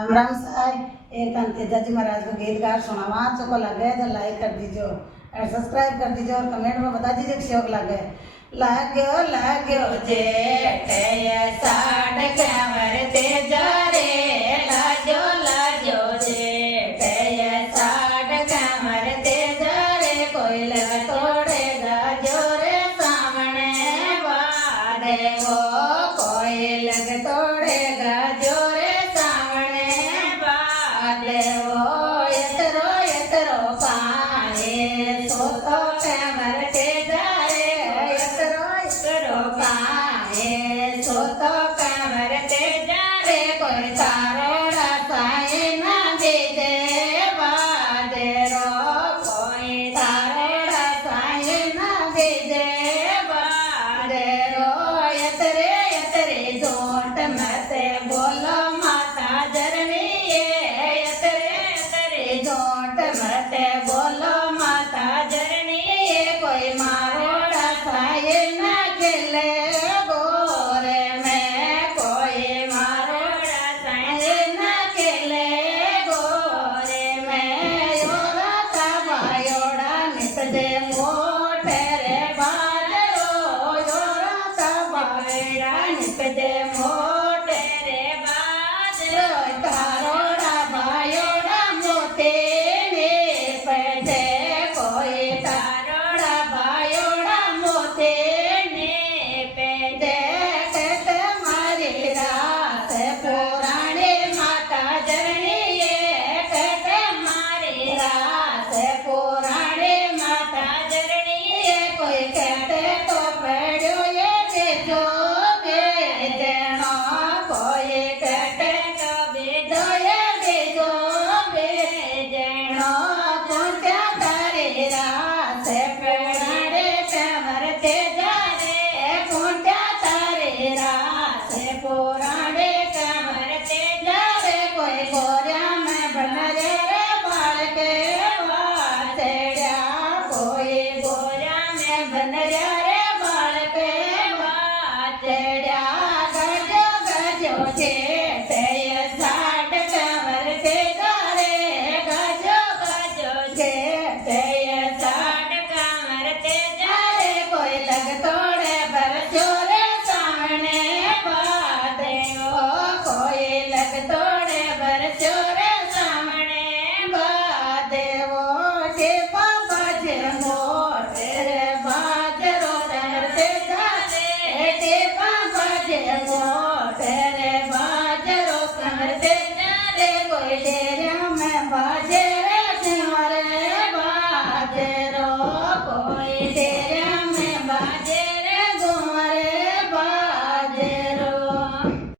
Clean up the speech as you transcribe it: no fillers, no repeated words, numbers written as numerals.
राम राम साई। एक तन तेजा जी महाराज को गीत गा सुनावा चको लगे तो लाइक कर दीजिए और सब्सक्राइब कर दीजिए और कमेंट में बता दीजिए कि शौक लगे। लाग्यो लाग्यो जेठ साढ़ कंवर तेजा रे